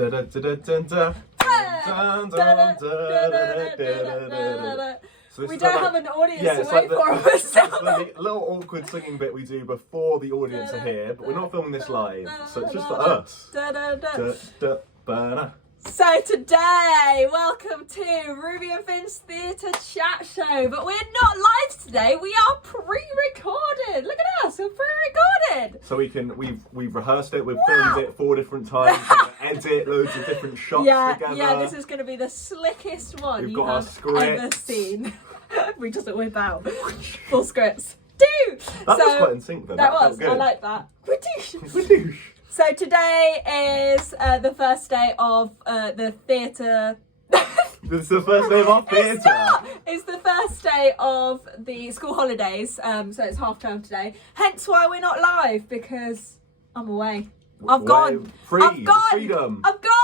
So we don't have an audience to wait for us. It's like a little awkward singing bit we do before the audience are here, but we're not filming this live, so it's just for us. So today, welcome to Ruby and Fynn'S Theatre Chat Show, but we're not live today, we are pre-recorded. Look at us, we're pre-recorded. So we've rehearsed it, we've filmed it 4 different times, we're going to edit loads of different shots together. Yeah, this is going to be the slickest one We've you got our have scripts. ever seen. We just whip out full scripts. That was quite in sync though. That was, good. I like that. Wadoosh. So today is the first day of the theatre. This is the first day of our theatre. It's the first day of the school holidays, so it's half term today. Hence why we're not live, because I'm away. I've gone. Free. Freedom. I've gone.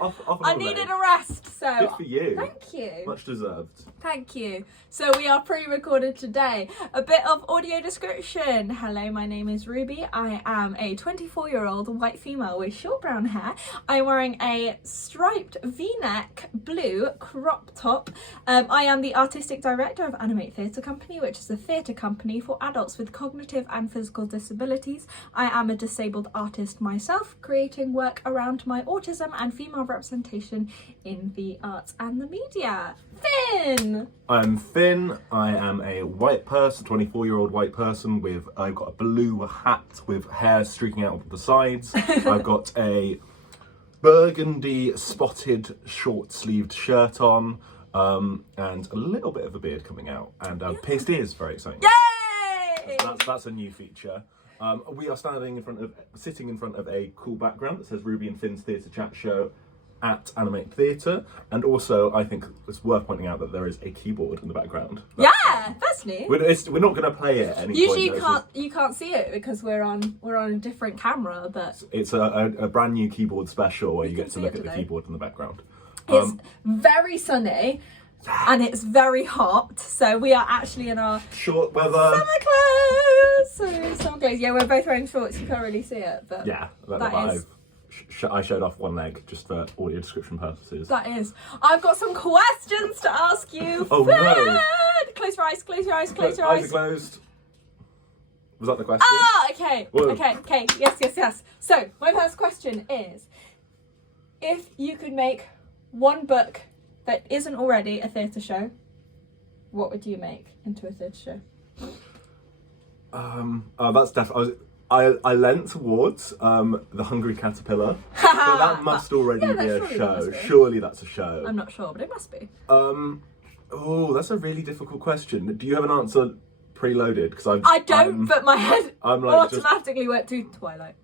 Off I needed a rest, so good for you. Thank you. Much deserved. Thank you. So we are pre-recorded today. A bit of audio description. Hello, my name is Ruby. I am a 24-year-old white female with short brown hair. I'm wearing a striped V-neck blue crop top. I am the artistic director of Animate Theatre Company, which is a theatre company for adults with cognitive and physical disabilities. I am a disabled artist myself, creating work around my autism and female representation in the arts and the media. Finn! I'm Finn. I am a white person, 24-year-old white person I've got a blue hat with hair streaking out of the sides. I've got a burgundy spotted short-sleeved shirt on, and a little bit of a beard coming out, and pierced ears, very exciting. Yay! That's a new feature. We are sitting in front of a cool background that says Ruby and Fynn'S Theatre Chat Show at Animate Theatre, and also I think it's worth pointing out that there is a keyboard in the background. That's new. We're not going to play it at any Usually point. you can't see it because we're on a different camera, but It's a brand new keyboard special where you get to look at the today. keyboard in the background. It's very sunny and it's very hot, so we are actually in our Short weather. summer clothes. Yeah, we're both wearing shorts. You can't really see it, but Yeah, I showed off one leg just for audio description purposes. that is. I've got some questions to ask you. Oh, no. Close your eyes. Close your eyes. Close your Eyes eyes. are closed. Was that the question? Okay. Whoa. Okay. Yes. So, my first question is, if you could make one book that isn't already a theatre show, what would you make into a theatre show? That's definitely. I leant towards The Hungry Caterpillar. So that must already be a show. Surely that's a show. I'm not sure, but it must be. Oh, that's a really difficult question. Do you have an answer preloaded? Because I don't, but my head I'm like automatically went to Twilight.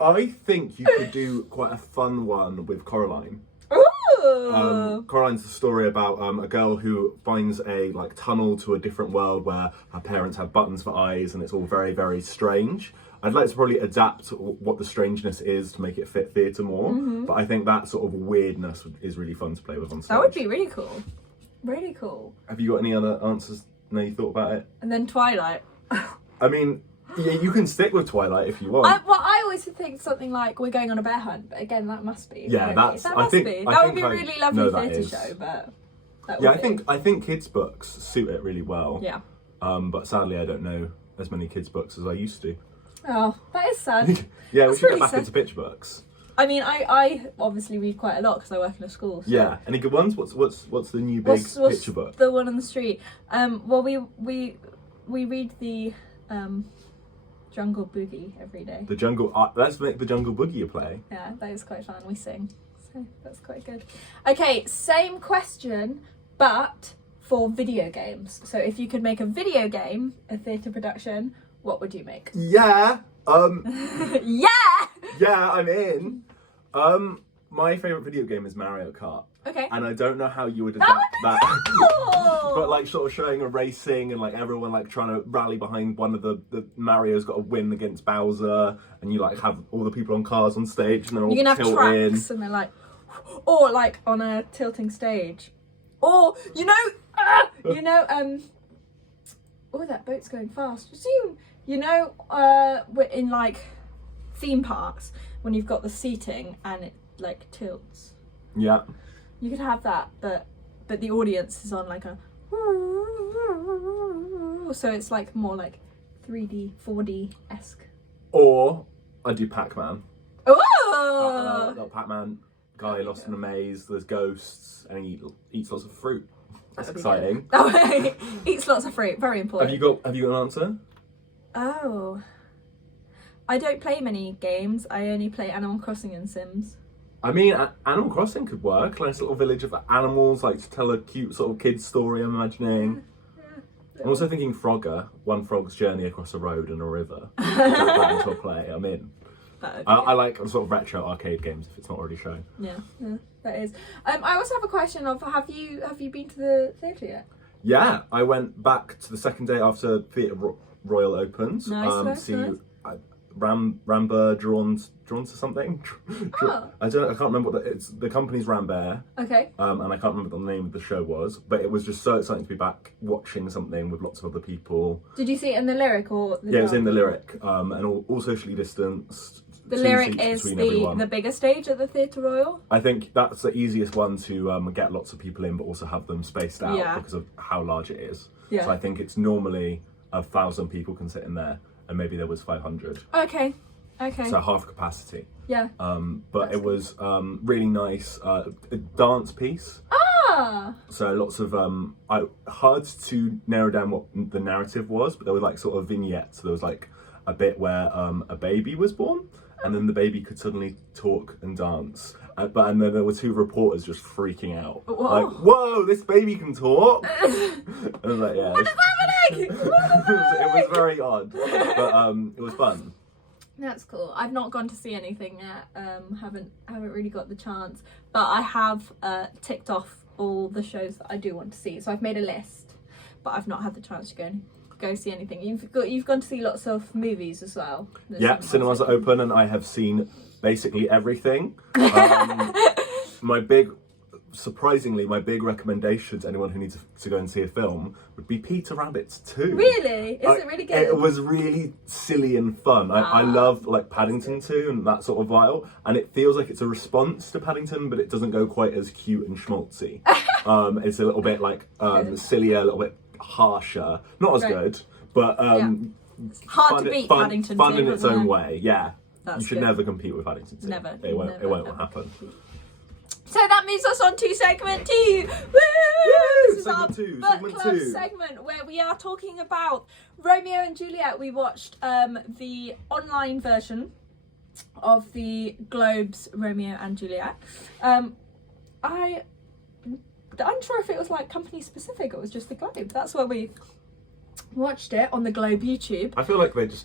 I think you could do quite a fun one with Coraline. Ooh! Coraline's the story about a girl who finds a tunnel to a different world where her parents have buttons for eyes, and it's all very, very strange. I'd like to probably adapt what the strangeness is to make it fit theatre more, but I think that sort of weirdness is really fun to play with on stage. That would be really cool. Really cool. Have you got any other answers now you thought about it? And then Twilight. I mean, yeah, you can stick with Twilight if you want. I always think something like We're Going on a Bear Hunt, but again, that must be. Yeah, that would be a really lovely theatre show, but. I think kids' books suit it really well. Yeah. But sadly, I don't know as many kids' books as I used to. Oh, that is sad. Yeah, That's we should really get back sad. into picture books. I mean, I obviously read quite a lot because I work in a school. So. Yeah, any good ones? What's the new big What's picture book? The one on the street. Well, we read the Jungle Boogie every day. The Jungle. Let's make the Jungle Boogie a play. Yeah, that is quite fun. We sing, so that's quite good. Okay, same question, but for video games. So if you could make a video game, a theatre production, what would you make? Yeah. Yeah. Yeah, I'm in. My favourite video game is Mario Kart. Okay. And I don't know how you would adapt that. Cool. But sort of showing a racing and everyone trying to rally behind one of the Mario's got to win against Bowser, and you have all the people on cars on stage and they're all you can have tilting. tracks and they're or on a tilting stage, or oh, that boat's going fast. Zoom. We're in theme parks when you've got the seating and it like tilts. Yeah. You could have that, but the audience is on like a, so it's like more like 3D, 4D-esque. Or I do Pac-Man. Oh! That Pac-Man guy lost in a maze. There's ghosts, and he eats lots of fruit. That's exciting. Oh, eats lots of fruit. Very important. Have you got an answer? Oh, I don't play many games. I only play Animal Crossing and Sims. I mean, Animal Crossing could work. Nice little village of animals, like to tell a cute sort of kid's story. I'm imagining. I'm also thinking Frogger, one frog's journey across a road and a river. That into a play. I'm in. I like sort of retro arcade games if it's not already shown. Yeah, that is. I also have a question of have you been to the theatre yet? Yeah, I went back to the second day after Theatre Royal opens. Nice. Rambert drawn to something. Oh. I can't remember what it's. The company's Rambert. Okay. And I can't remember what the name of the show was, but it was just so exciting to be back watching something with lots of other people. Did you see it in the Lyric or the Yeah, it was in the Lyric, and all socially distanced. The Lyric is the bigger stage at the Theatre Royal. I think that's the easiest one to get lots of people in, but also have them spaced out because of how large it is. Yeah. So I think it's normally 1,000 people can sit in there, and maybe there was 500. Okay. So half capacity. Yeah. But that's it was really nice. A dance piece. Ah. So lots of hard to narrow down what the narrative was, but there were like sort of vignettes. So there was like a bit where a baby was born. And then the baby could suddenly talk and dance. And then there were two reporters just freaking out. Whoa. Like, whoa, this baby can talk? And I was like, yeah. What is happening? it was very odd. But it was fun. That's cool. I've not gone to see anything yet. Haven't really got the chance. But I have ticked off all the shows that I do want to see. So I've made a list. But I've not had the chance to go see anything. You've gone to see lots of movies as well. Yeah, cinemas are open and I have seen basically everything. Surprisingly, my big recommendation to anyone who needs to go and see a film would be Peter Rabbit 2. Really? Is it really good? It was really silly and fun. I love like Paddington 2 and that sort of vibe, and it feels like it's a response to Paddington, but it doesn't go quite as cute and schmaltzy. It's a little bit like sillier, a little bit harsher, not as good, but hard to beat Paddington 2. Fun in its own way. Yeah, that's you should never compete with Paddington 2. Never. It won't happen. So that moves us on to segment 2. Woo! This is our book club segment where we are talking about Romeo and Juliet. We watched the online version of the Globe's Romeo and Juliet. I'm unsure if it was like company specific or it was just the Globe. That's where we watched it, on the Globe YouTube. I feel like they just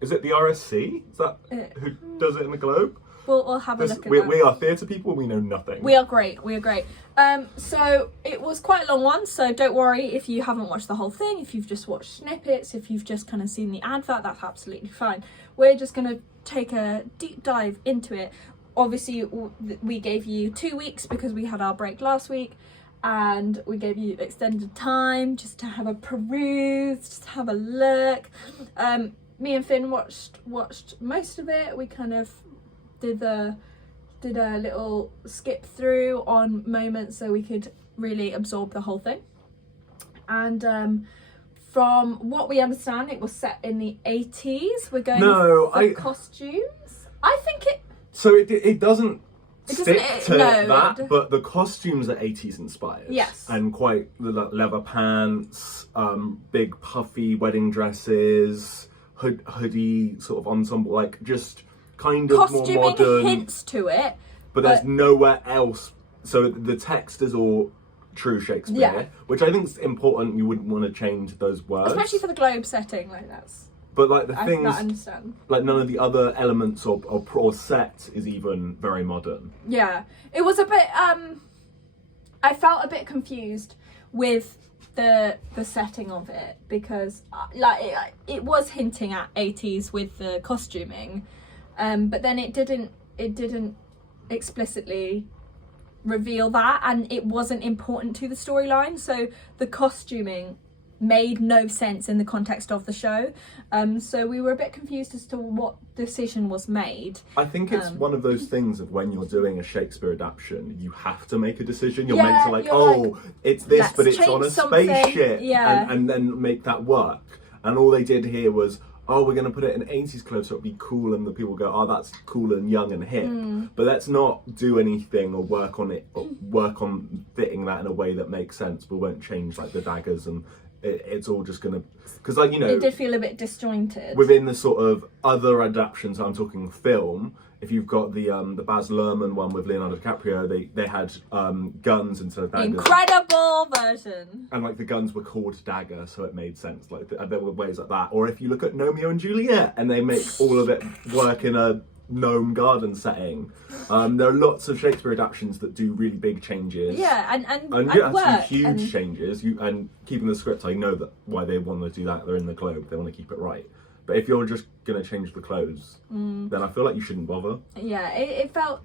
is it the RSC? Is that who does it in the Globe? We'll have a look at that. We are theatre people, we know nothing. We are great. So it was quite a long one, so don't worry if you haven't watched the whole thing, if you've just watched snippets, if you've just kind of seen the advert, that's absolutely fine. We're just going to take a deep dive into it. Obviously, we gave you 2 weeks because we had our break last week, and we gave you extended time just to have a peruse, just to have a look. Me and Finn watched most of it. We kind of did a little skip through on moments so we could really absorb the whole thing. And from what we understand, it was set in the 80s. We're going for costumes. I think it... So it doesn't stick to that, but the costumes are 80s inspired. Yes. And quite leather pants, big puffy wedding dresses, hoodie sort of ensemble, like just... kind of costuming more modern hints to it, but there's nowhere else. So the text is all true Shakespeare, which I think is important. You wouldn't want to change those words, especially for the Globe setting. Like that's. But like the things, I understand. Like none of the other elements or set is even very modern. Yeah, it was a bit. I felt a bit confused with the setting of it because it was hinting at 80s with the costuming. But then it didn't explicitly reveal that, and it wasn't important to the storyline. So the costuming made no sense in the context of the show. So we were a bit confused as to what decision was made. I think it's one of those things of when you're doing a Shakespeare adaptation, you have to make a decision. You're meant to it's this, but it's on a spaceship, and then make that work. And all they did here was, we're going to put it in 80s clothes so it'll be cool, and the people go, that's cool and young and hip. But let's not do anything or work on it, or work on fitting that in a way that makes sense, but won't change like the daggers, and it's all just going to, because like, you know, it did feel a bit disjointed. Within the sort of other adaptations, I'm talking film, if you've got the Baz Luhrmann one with Leonardo DiCaprio, they had guns instead of daggers. Incredible version. And like the guns were called dagger, so it made sense. Like there were ways like that. Or if you look at Romeo and Juliet, and they make all of it work in a gnome garden setting. There are lots of Shakespeare adaptations that do really big changes. Yeah, and some huge changes. And keeping the script, I know that why they want to do that. They're in the Globe. They want to keep it right. But if you're just gonna change the clothes, then I feel like you shouldn't bother. Yeah, it felt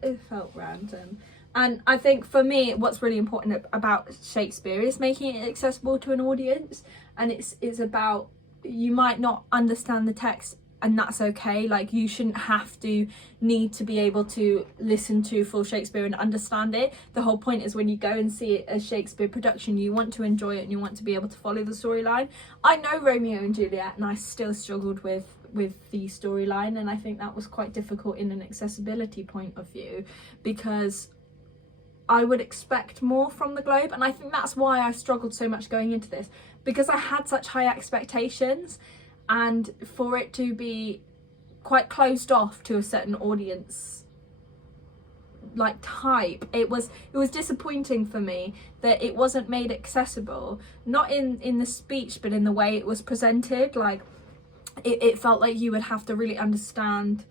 random. And I think for me, what's really important about Shakespeare is making it accessible to an audience. And it's about, you might not understand the text, and that's okay. Like, you shouldn't have to need to be able to listen to full Shakespeare and understand it. The whole point is when you go and see a Shakespeare production, you want to enjoy it and you want to be able to follow the storyline. I know Romeo and Juliet, and I still struggled with the storyline, and I think that was quite difficult in an accessibility point of view, because I would expect more from the Globe, and I think that's why I struggled so much going into this, because I had such high expectations. And for it to be quite closed off to a certain audience like type, it was disappointing for me that it wasn't made accessible, not in the speech, but in the way it was presented. Like it felt like you would have to really understand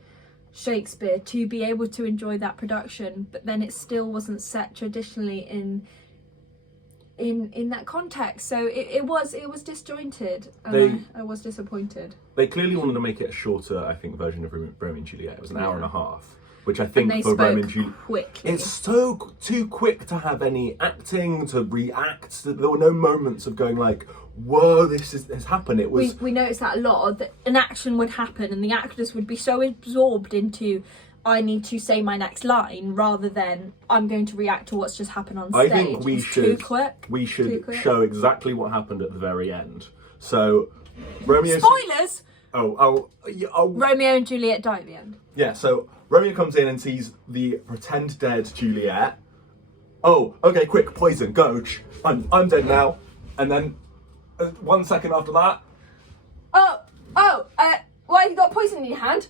Shakespeare to be able to enjoy that production, but then it still wasn't set traditionally in that context, so it was disjointed, and I was disappointed. They clearly wanted to make it a shorter, I think, version of Romeo and Juliet. It was an hour and a half, which I think for Romeo and Juliet, it's so too quick to have any acting, to react. There were no moments of going like, whoa, this has happened. It was we noticed that a lot, that an action would happen and the actors would be so absorbed into, I need to say my next line, rather than I'm going to react to what's just happened on stage. I think we should show exactly what happened at the very end. So, Romeo. Spoilers. Oh. Romeo and Juliet die at the end. Yeah. So Romeo comes in and sees the pretend dead Juliet. Oh, okay, quick, poison, go. I'm dead now. And then 1 second after that. Why have you got poison in your hand?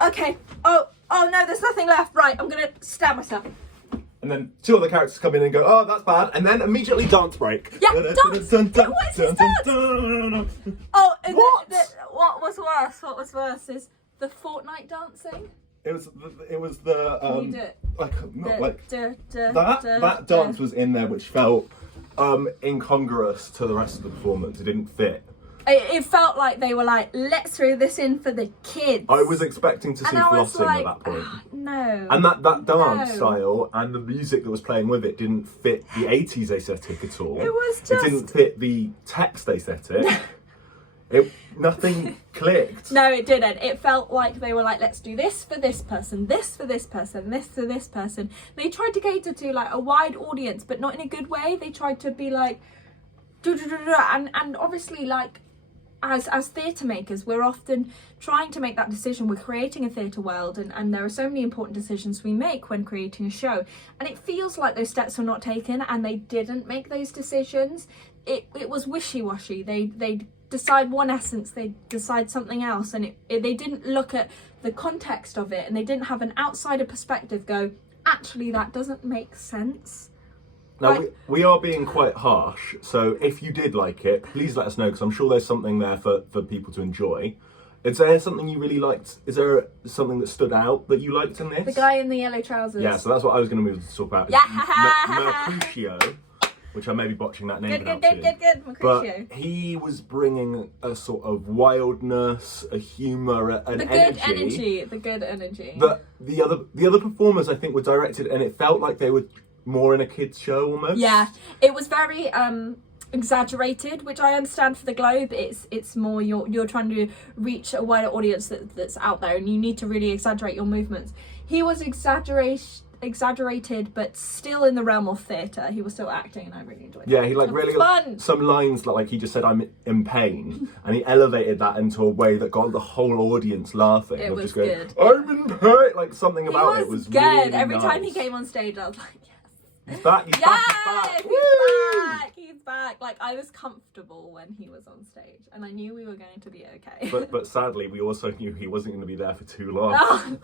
Okay. Oh no, there's nothing left. Right, I'm gonna stab myself. And then two other characters come in and go, that's bad. And then immediately dance break. Yeah, dance. What is this dance? What was worse? What was worse is the Fortnite dancing. It was the Can you do it? That dance was in there, which felt incongruous to the rest of the performance. It didn't fit. It felt like they were like, let's throw this in for the kids. I was expecting to see flossing at that point. No. And that dance style and the music that was playing with it didn't fit the 80s aesthetic at all. It didn't fit the text aesthetic. Nothing clicked. No, it didn't. It felt like they were like, let's do this for this person, this for this person, this for this person. They tried to cater to like a wide audience, but not in a good way. They tried to be like, and obviously like, as theatre makers, we're often trying to make that decision. We're creating a theatre world, and there are so many important decisions we make when creating a show, and it feels like those steps were not taken, and they didn't make those decisions. It was wishy-washy. They decide one essence, they decide something else, and they didn't look at the context of it, and they didn't have an outsider perspective go, actually that doesn't make sense. Now, we are being quite harsh, so if you did like it, please let us know, because I'm sure there's something there for people to enjoy. Is there something you really liked? Is there something that stood out that you liked in this? The guy in the yellow trousers. Yeah, so that's what I was going to move to talk about. Yeah. Mercutio, which I may be botching that name Good. But Mercutio. he was bringing a sort of wildness, a humour, an energy. The good energy. But the other performers, I think, were directed, and it felt like they were more in a kids' show almost. Yeah, it was very exaggerated, which I understand for the Globe. It's more you're trying to reach a wider audience that's out there, and you need to really exaggerate your movements. He was exaggerated, but still in the realm of theatre. He was still acting, and I really enjoyed it. Yeah, he like really fun. Some lines like he just said, "I'm in pain," and he elevated that into a way that got the whole audience laughing. It was going, good. I'm in pain. Like something about it was good. really Every nice. time he came on stage, I was like, yes. He's back. He's Yes, back. he's back. He's back. Like, I was comfortable when he was on stage, and I knew we were going to be okay. But sadly, we also knew he wasn't going to be there for too long.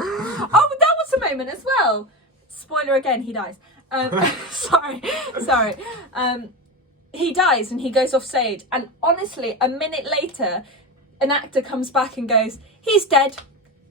Oh, that was a moment as well. Spoiler again, he dies. Sorry. He dies and he goes off stage, and honestly, a minute later, an actor comes back and goes, "He's dead."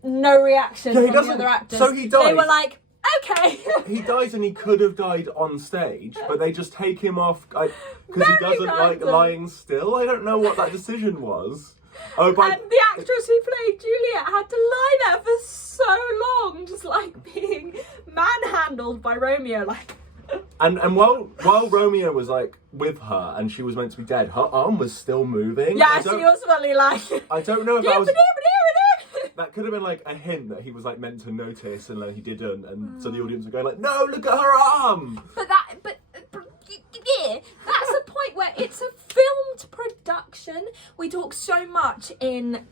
No reaction from the other actors. So he dies. They were like, okay. He dies, and he could have died on stage, but they just take him off because he doesn't like lying still. I don't know what that decision was. Oh, but And the actress who played Juliet had to lie there for so long, just like being manhandled by Romeo, like. And while Romeo was like with her and she was meant to be dead, her arm was still moving. Yeah, she was really like. I don't know if that was. That could have been like a hint that he was like meant to notice, and then he didn't, and so the audience were going like, "No, look at her arm." But yeah, that's the point where it's a filmed production. We talk so much in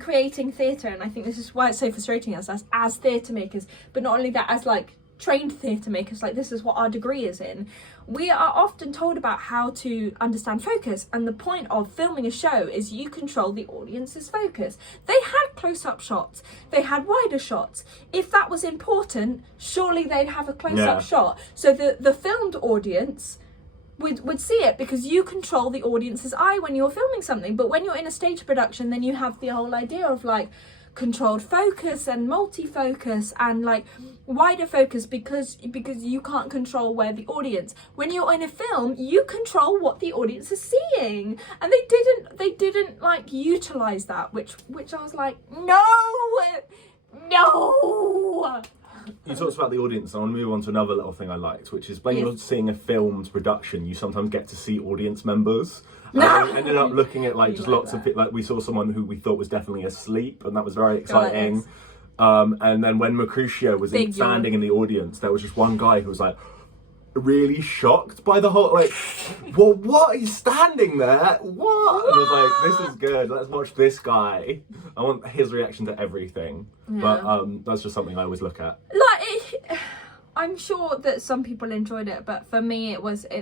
creating theatre, and I think this is why it's so frustrating us as theatre makers. But not only that, as like trained theatre makers, like this is what our degree is in. We are often told about how to understand focus, and the point of filming a show is you control the audience's focus. They had close-up shots, they had wider shots. If that was important, surely they'd have a close-up shot, so the filmed audience would see it, because you control the audience's eye when you're filming something. But when you're in a stage production, then you have the whole idea of like controlled focus and multi-focus and like wider focus, because you can't control where the audience. When you're in a film, you control what the audience is seeing, and they didn't like utilize that, which I was like, no. You talked about the audience, and I want to move on to another little thing I liked, which is when you're seeing a film's production, you sometimes get to see audience members. And I ended up looking at like just lots of like we saw someone who we thought was definitely asleep, and that was very exciting. And then when Mercutio was standing in the audience, there was just one guy who was like really shocked by the whole like, well, what? He's standing there? What? And I was like, this is good. Let's watch this guy. I want his reaction to everything. Yeah. But that's just something I always look at. I'm sure that some people enjoyed it, but for me,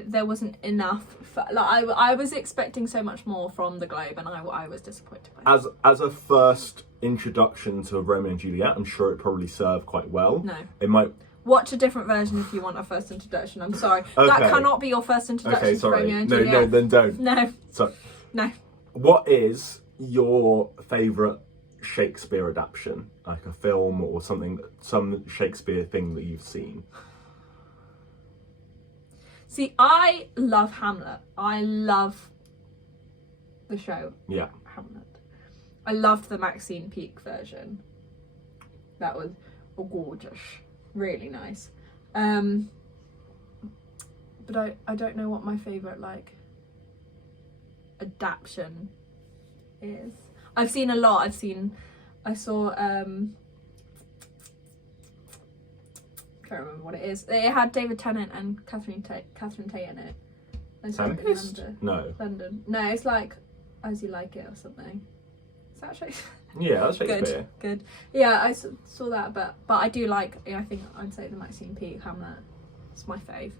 there wasn't enough. I was expecting so much more from the Globe, and I was disappointed by it. As a first introduction to Romeo and Juliet, I'm sure it probably served quite well. No, it might. Watch a different version if you want a first introduction. I'm sorry, okay. That cannot be your first introduction to Romeo and Juliet. No, then don't. No. So, no. What is your favourite Shakespeare adaptation, like a film or something, some Shakespeare thing that you've seen? See, I love Hamlet. I love the show. Yeah. Hamlet. I loved the Maxine Peake version. That was gorgeous, really nice. But I don't know what my favourite like adaptation is. I've seen a lot. I saw can't remember what it is. It had David Tennant and Catherine Tate in it. Tempest? No. London. No, it's like As You Like It or something. Is that Shakespeare? Yeah, that's Shakespeare. Good. Yeah, I saw that, but I do like. I think I'd say the Maxine Peake Hamlet. It's my fave.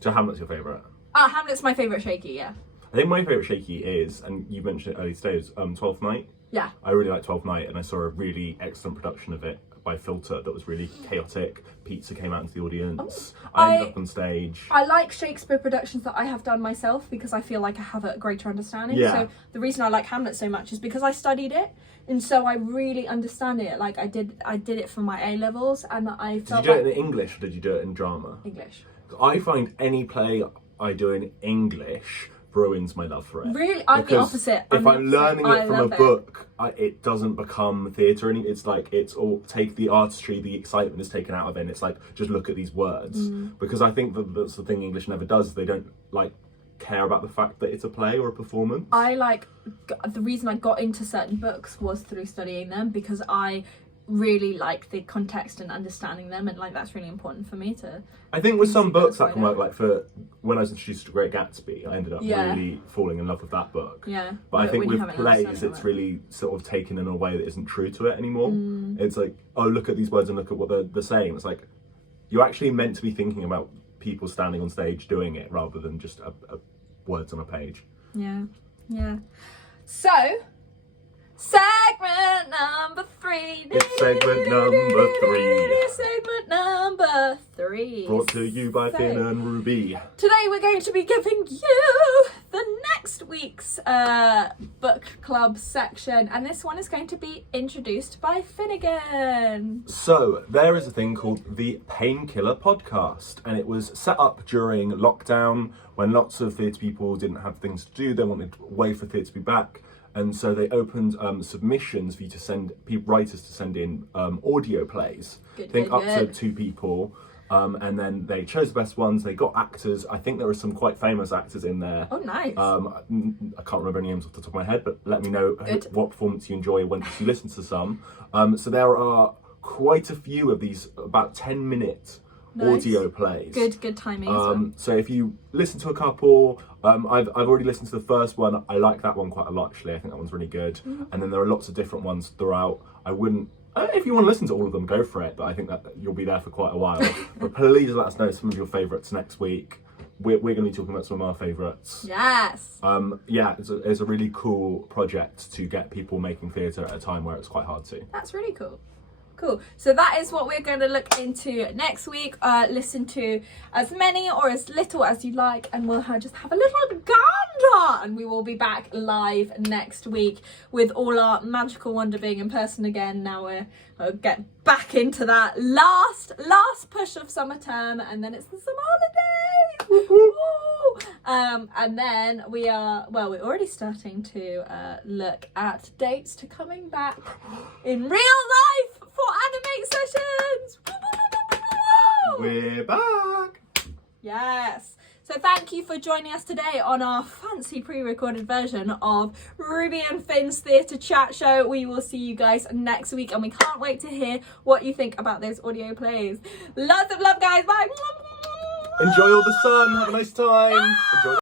So Hamlet's your favourite? Hamlet's my favourite Shaky. Yeah. I think my favourite Shaky is, and you mentioned it earlier today, is Twelfth Night. Yeah. I really like Twelfth Night, and I saw a really excellent production of it by Filter that was really chaotic. Pizza came out into the audience. I ended up on stage. I like Shakespeare productions that I have done myself because I feel like I have a greater understanding. Yeah. So the reason I like Hamlet so much is because I studied it, and so I really understand it. Like I did it for my A levels, and I felt. Did you do it in English, or did you do it in drama? English. I find any play I do in English ruins my love for it. Really? I'm the Because opposite. If I'm learning it from a love it. book, it doesn't become theatre. It's like, it's all, take the artistry, the excitement is taken out of it, and it's like, just look at these words. Because I think that's the thing English never does, they don't like care about the fact that it's a play or a performance. The reason I got into certain books was through studying them, because I really like the context and understanding them, and like that's really important for me to. I think with some books that can work, like for when I was introduced to Great Gatsby, I ended up really falling in love with that book. Yeah. But I think with plays, it's really sort of taken in a way that isn't true to it anymore. It's like, oh, look at these words and look at what they're saying. It's like, you're actually meant to be thinking about people standing on stage doing it rather than just a words on a page. Yeah. So, segment number 3. It's segment number 3. Segment number 3. Brought to you by Finn and Ruby. Today we're going to be giving you the next week's book club section, and this one is going to be introduced by Finnegan. So, there is a thing called the Painkiller Podcast, and it was set up during lockdown when lots of theatre people didn't have things to do. They wanted a way for theatre to be back. And so they opened submissions for you to send writers to send in audio plays. Up to 2 people, and then they chose the best ones. They got actors. I think there were some quite famous actors in there. Oh, nice. I can't remember any names off the top of my head, but let me know what performance you enjoy once you listen to some. So there are quite a few of these, about 10-minute audio plays. Good timing as well. So if you listen to a couple, I've already listened to the first one. I like that one quite a lot, actually. I think that one's really good. And then there are lots of different ones throughout. I wouldn't, if you want to listen to all of them, go for it, but I think that you'll be there for quite a while. But please let us know some of your favourites next week. We're going to be talking about some of our favourites. Yes. It's a really cool project to get people making theatre at a time where it's quite hard to. That's really cool. Cool. So that is what we're going to look into next week. Listen to as many or as little as you like, and we'll just have a little gander, and we will be back live next week with all our magical wonder being in person again. Now we'll get back into that last push of summer term, and then it's the summer holidays. And then we're already starting to look at dates to coming back in real life for animate sessions. We're back. Yes. So thank you for joining us today on our fancy pre-recorded version of Ruby and Fynn'S Theatre Chat Show. We will see you guys next week, and we can't wait to hear what you think about those audio plays. Lots of love, guys. Bye. Enjoy all the sun. Have a nice time. Enjoy